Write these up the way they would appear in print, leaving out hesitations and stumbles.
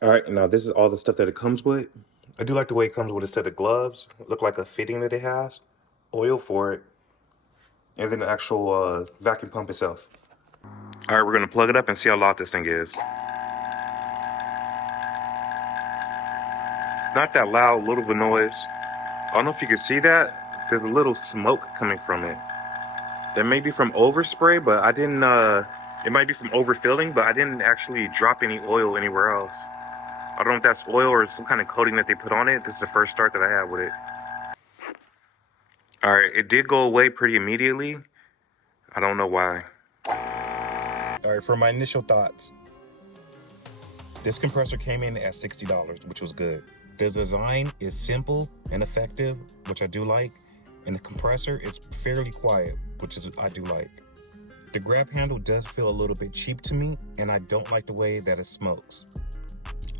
All right, now this is all the stuff that it comes with. I do like the way it comes with a set of gloves. Look like a fitting that it has, oil for it, and then the actual vacuum pump itself. All right, we're gonna plug it up and see how loud this thing is. It's not that loud, little of a noise. I don't know if you can see that. There's a little smoke coming from it. That may be from overspray, but I didn't, it might be from overfilling, but I didn't actually drop any oil anywhere else. I don't know if that's oil or some kind of coating that they put on it. This is the first start that I had with it. All right, it did go away pretty immediately. I don't know why. All right, for my initial thoughts. This compressor came in at $60, which was good. The design is simple and effective, which I do like. And the compressor is fairly quiet, which is I do like. The grab handle does feel a little bit cheap to me, and I don't like the way that it smokes.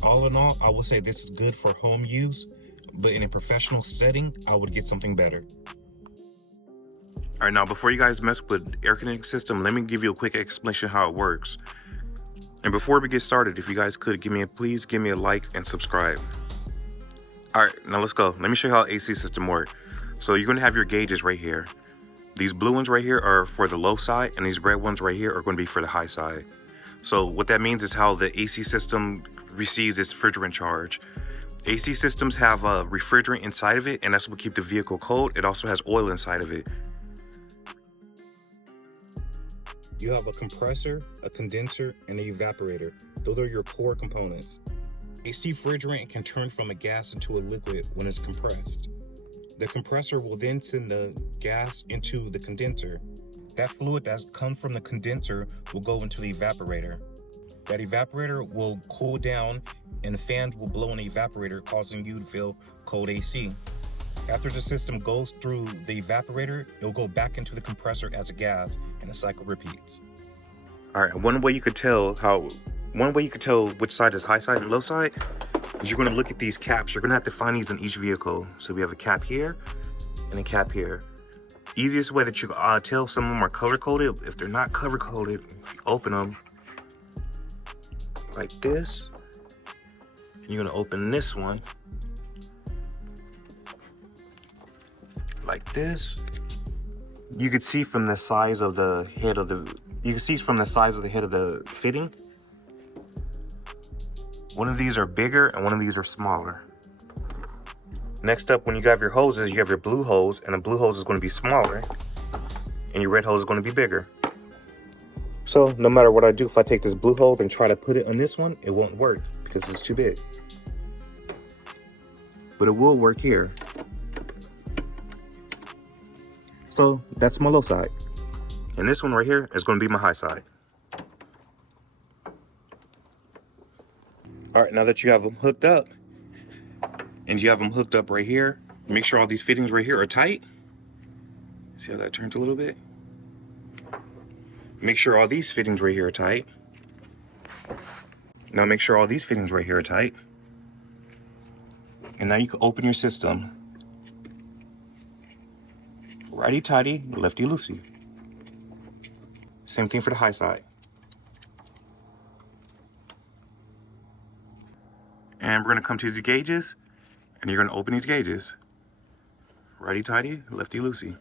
All in all, I will say this is good for home use, but in a professional setting, I would get something better. All right, now before you guys mess with air conditioning system, let me give you a quick explanation how it works. And before we get started, if you guys could please give me a like and subscribe. All right, now let's go. Let me show you how AC system works. So you're gonna have your gauges right here. These blue ones right here are for the low side, and these red ones right here are gonna be for the high side. So what that means is how the AC system receives its refrigerant charge. AC systems have a refrigerant inside of it, and that's what keeps the vehicle cold. It also has oil inside of it. You have a compressor, a condenser, and an evaporator. Those are your core components. AC refrigerant can turn from a gas into a liquid when it's compressed. The compressor will then send the gas into the condenser. That fluid that comes from the condenser will go into the evaporator. That evaporator will cool down, and the fans will blow in the evaporator, causing you to feel cold AC. After the system goes through the evaporator, it'll go back into the compressor as a gas, and the cycle repeats. All right, one way you could tell which side is high side and low side is you're gonna look at these caps. You're gonna have to find these in each vehicle. So we have a cap here and a cap here. Easiest way that you tell some of them are color coded, if they're not color coded, open them like this. And you're gonna open this one like this. You could see from the size of the head of the fitting. One of these are bigger and one of these are smaller. Next up, when you have your hoses, you have your blue hose, and the blue hose is going to be smaller, and your red hose is going to be bigger. So no matter what I do, if I take this blue hose and try to put it on this one, it won't work because it's too big. But it will work here. So that's my low side. And this one right here is going to be my high side. All right, now that you have them hooked up, and you have them hooked up right here, make sure all these fittings right here are tight. See how that turns a little bit? Make sure all these fittings right here are tight. Now make sure all these fittings right here are tight. And now you can open your system. Righty-tighty, lefty-loosey. Same thing for the high side. And we're gonna come to these gauges, and you're gonna open these gauges. Righty-tighty, lefty-loosey.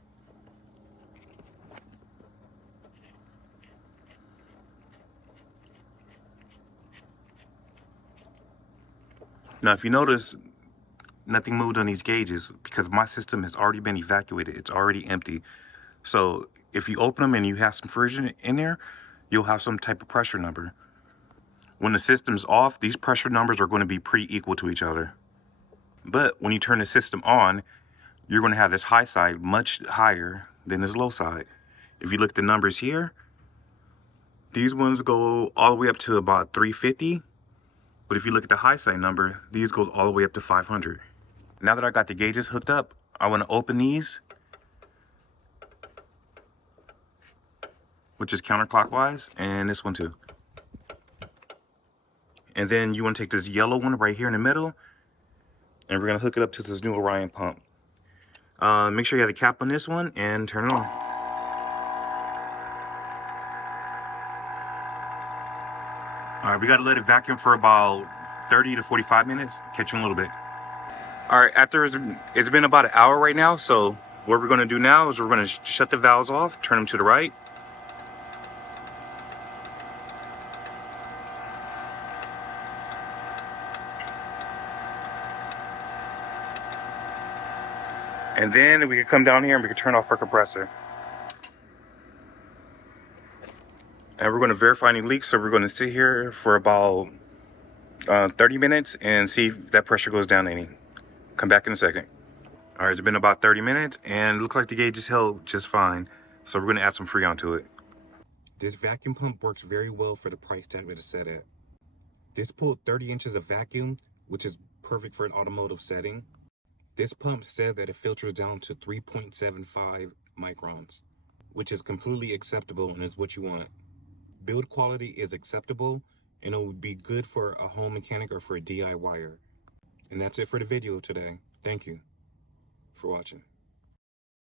Now, if you notice, nothing moved on these gauges because my system has already been evacuated. It's already empty. So if you open them and you have some friction in there, you'll have some type of pressure number. When the system's off, these pressure numbers are going to be pretty equal to each other. But when you turn the system on, you're going to have this high side much higher than this low side. If you look at the numbers here, these ones go all the way up to about 350. But if you look at the high side number, these go all the way up to 500. Now that I got the gauges hooked up, I want to open these, which is counterclockwise, and this one too. And then you want to take this yellow one right here in the middle, and we're going to hook it up to this new Orion pump. Make sure you have the cap on this one and turn it on. All right, we got to let it vacuum for about 30 to 45 minutes. Catch you in a little bit. All right, after it's been about an hour right now, so what we're going to do now is we're going to shut the valves off, turn them to the right. And then we can come down here and we can turn off our compressor. And we're going to verify any leaks, so we're going to sit here for about 30 minutes and see if that pressure goes down any. Come back in a second. All right, it's been about 30 minutes and it looks like the gauge is held just fine. So we're going to add some Freon to it. This vacuum pump works very well for the price tag that it's set at. This pulled 30 inches of vacuum, which is perfect for an automotive setting. This pump said that it filters down to 3.75 microns, which is completely acceptable and is what you want. Build quality is acceptable and it would be good for a home mechanic or for a DIYer. And that's it for the video today. Thank you for watching.